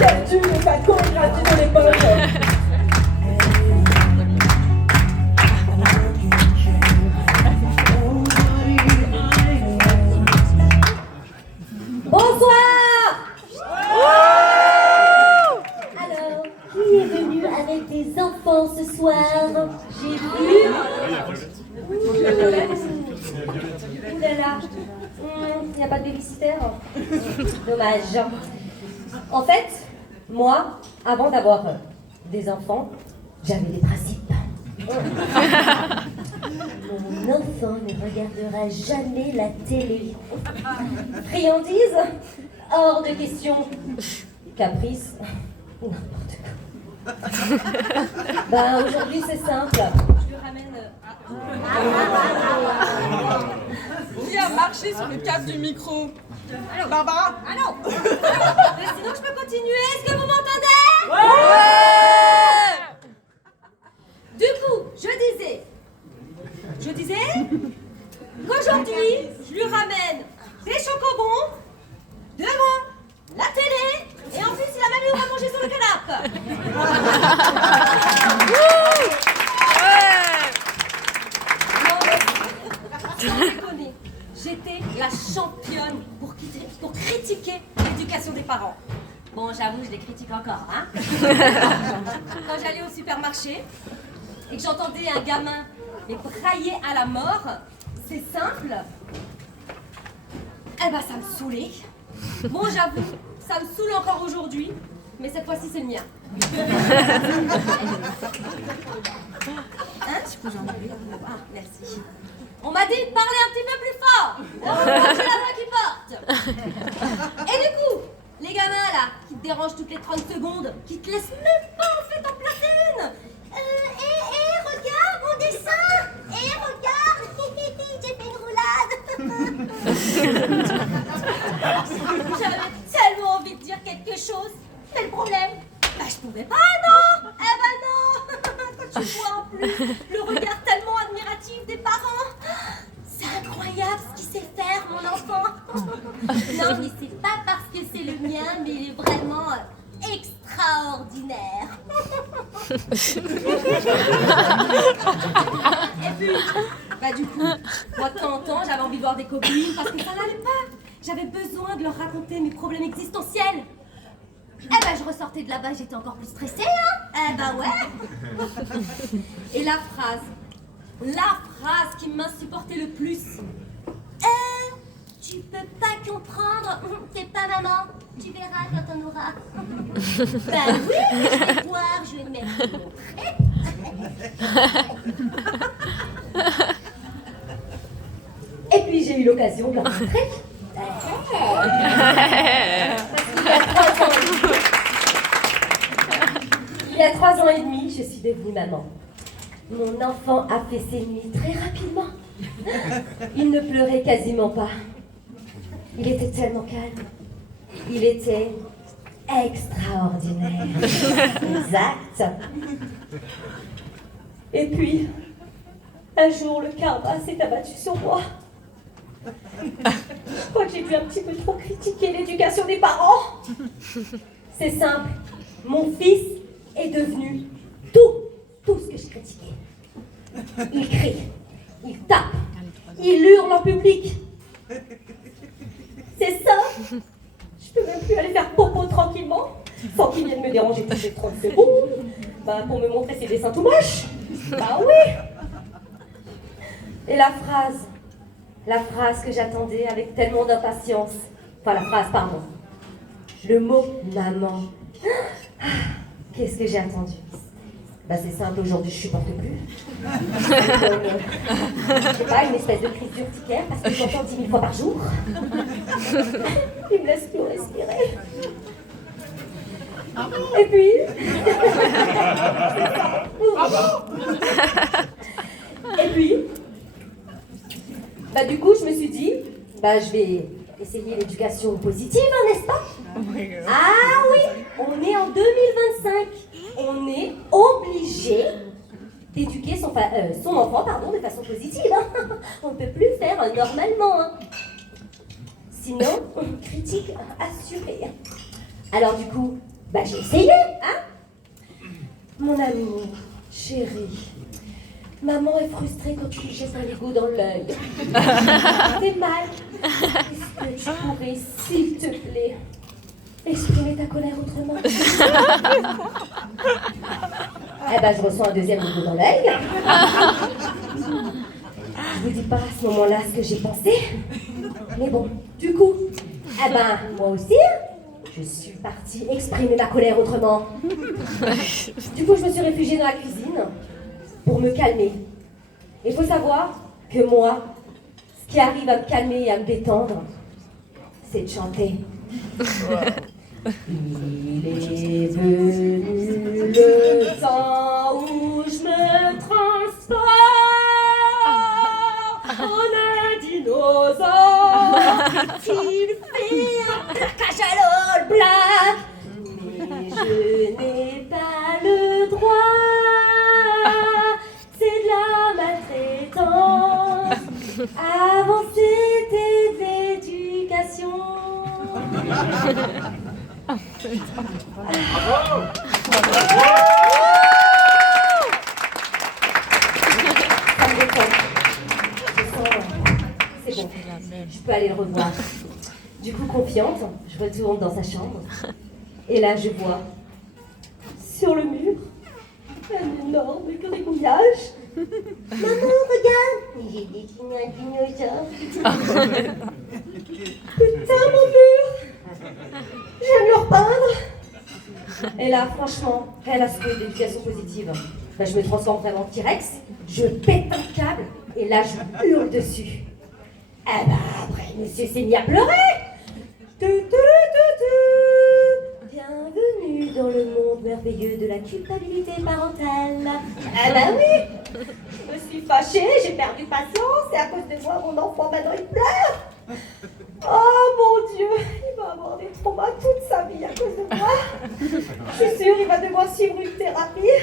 Quel tue de pas de chorégraphie de l'époque. Bonsoir. Alors, qui est venu avec des enfants ce soir? J'ai vu... Oulala, il n'y a pas de babysitter. Dommage. En fait, moi, avant d'avoir des enfants, j'avais des principes. Mon enfant ne regardera jamais la télé. Friandise? Hors de question. Caprice? N'importe quoi. Ben, aujourd'hui, c'est simple. Je lui ramène... Qui a marché sur le câble du micro? Barbara? Allô? Sinon, je peux continuer. Est-ce que vous m'entendez? Ouais! Du coup, je disais qu'aujourd'hui, je lui ramène des chocobons, de l'eau, la télé, et en plus, il a même eu à manger sur le canapé. Non, mais sans déconner, j'étais la championne pour critiquer l'éducation des parents. Bon, j'avoue, je les critique encore, hein. Quand j'allais au supermarché et que j'entendais un gamin les brailler à la mort, c'est simple. Eh ben, ça me saoulait. Bon, j'avoue, ça me saoule encore aujourd'hui, mais cette fois-ci, c'est le mien. Hein? Ah, merci. On m'a dit de parler un petit peu plus fort. Heureusement que j'ai la voix qui porte. Et du coup, les gamins là, qui te dérangent toutes les 30 secondes, qui te laissent même pas en fait en placer une. Regarde mon dessin. Regarde, j'ai fait une roulade. J'avais tellement envie de dire quelque chose, mais le problème, bah je pouvais pas, non. Eh ben non. Quand tu vois en plus le regard tellement admiratif des parents, c'est incroyable ce qu'il sait faire, mon enfant. Non, mais c'est pas parce que c'est le mien, mais il est vraiment extraordinaire. Et puis, bah du coup, moi de temps en temps, j'avais envie de voir des copines parce que ça n'allait pas. J'avais besoin de leur raconter mes problèmes existentiels. Eh ben, je ressortais de là-bas, j'étais encore plus stressée, hein. Eh ben ouais. Et la phrase qui m'insupportait le plus. Tu peux pas comprendre, t'es pas maman, tu verras quand on aura. Ben oui, je vais voir, je vais même te montrer. Et puis j'ai eu l'occasion de leur montrer. Il y a 3 ans et demi, je suis devenue maman. Mon enfant a fait ses nuits très rapidement. Il ne pleurait quasiment pas. Il était tellement calme. Il était extraordinaire. Exact. Et puis, un jour, le karma s'est abattu sur moi. Je crois que j'ai dû un petit peu trop critiquer l'éducation des parents. C'est simple. Mon fils est devenu tout ce que je critiquais. Il crie, il tape, il hurle en public. C'est ça. Je peux même plus aller faire popo tranquillement, sans qu'il vienne me déranger toutes les 30 secondes, pour me montrer ses dessins tout moches. Bah oui. Et la phrase que j'attendais avec tellement d'impatience, le mot maman. Qu'est-ce que j'ai attendu? Bah c'est simple, aujourd'hui je supporte plus. Je sais pas, une espèce de crise d'urticaire parce que j'entends 10 000 fois par jour. Il me laisse plus respirer. Et puis... Et puis... Bah du coup je me suis dit, je vais essayer l'éducation positive, hein, n'est-ce pas? Ah oui, on est en 2025. On est obligé d'éduquer son enfant de façon positive. Hein. On ne peut plus faire normalement. Hein. Sinon, critique assurée. Alors du coup, Bah j'ai essayé, hein. Mon amour, chéri, maman est frustrée quand tu lui jettes un Lego dans l'œil. C'est mal. Est-ce que tu pourrais, s'il te plaît, exprimer ta colère autrement? Eh ben, je ressens un deuxième Lego dans l'œil. Je vous dis pas à ce moment-là ce que j'ai pensé. Mais bon, du coup, eh ben, moi aussi, je suis partie exprimer ma colère autrement. Du coup, je me suis réfugiée dans la cuisine pour me calmer. Il faut savoir que moi, ce qui arrive à me calmer et à me détendre, c'est de chanter. Il est venu le temps où je me transporte en un dinosaure. Il fait un plaquage à l'all black, mais je n'ai pas le droit. C'est de la maltraitance. Avant c'était de l'éducation. Ça me détend. C'est bon, je peux aller le revoir. Du coup, confiante, je retourne dans sa chambre. Et là, je vois, sur le mur, un énorme gribouillage. Maman, regarde! J'ai dessiné un dinosaure. Putain, mon mur! Je viens de le repeindre. Et là, franchement, rien à secouer d'éducation positive. Là, je me transforme vraiment en T-Rex, je pète un câble, et là, je hurle dessus. Eh ben, après, monsieur s'est mis à pleurer. Bienvenue dans le monde merveilleux de la culpabilité parentale. Ah ben oui, je me suis fâchée, j'ai perdu patience, et à cause de moi, mon enfant, maintenant, il pleure. Oh mon Dieu, il va avoir des traumas toute sa vie à cause de moi. Je suis sûre, il va devoir suivre une thérapie.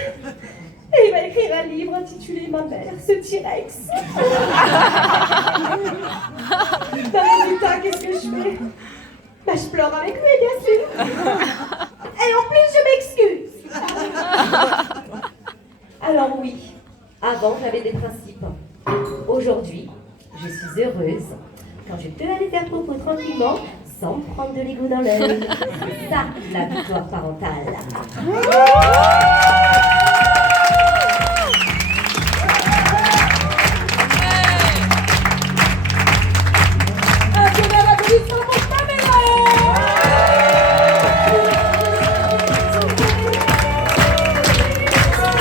Et il va écrire un livre intitulé Ma mère, ce T-Rex. Dans le résultat, qu'est-ce que je fais? Bah, je pleure avec lui, bien sûr. Et en plus, je m'excuse. Alors oui, avant, j'avais des principes. Aujourd'hui, je suis heureuse quand je peux aller faire popo tranquillement sans me prendre de Lego dans l'œil. C'est ça, la victoire parentale.